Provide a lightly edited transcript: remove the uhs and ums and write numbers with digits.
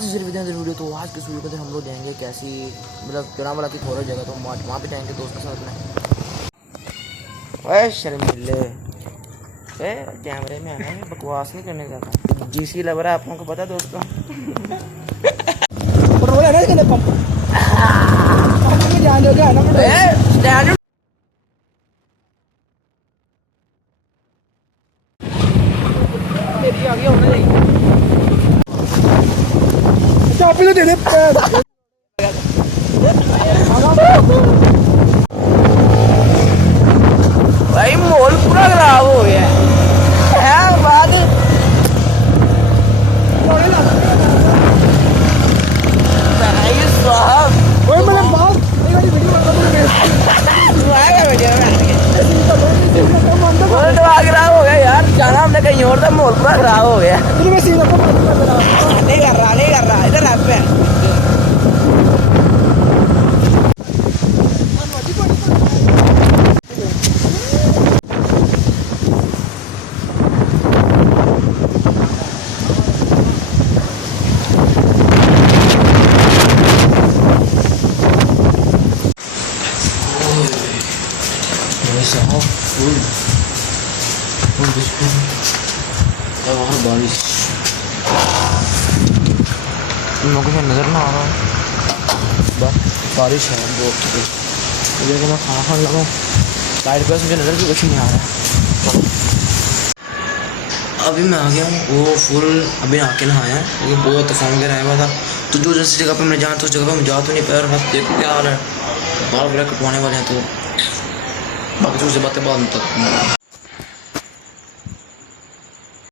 आज इस वीडियो तो आज किस वीडियो को हम लोग जाएंगे कैसी मतलब जनावला की थोड़ी जगह तो वहाँ पे जाएंगे दोस्त के साथ में। ओए शर्मिले कैमरे में आना है, बकवास नहीं करने का था। जीसी लग रहा है आप लोगों को पता दोस्तों। मेरी आ गया होना चाहिए। चाबी तो दे दे। भाई माहौल पूरा खराब हो गया है बात। खराब हो गया यार, जाना हमने कहीं और था, माहौल पूरा खराब हो गया। नहीं कर रहा इधर आप पे। और बारिश मुझे नज़र ना आ रहा है, बारिश है बहुत तेज। मुझे मैं खाना खाने लगा लाइट पर, मुझे नज़र भी कुछ नहीं आ रहा है। अभी मैं आ गया हूँ वो फुल, अभी आके नहाया है क्योंकि बहुत तूफान वगैरह आया हुआ था। तो जो जिस जगह पर मैं जाना तो उस जगह पर मैं जा तो नहीं पाया। और बस देखो क्या हाल है, बाल वगैरह कटवाने वाले हैं तो बाकी दूसरी बातें बाद में तक।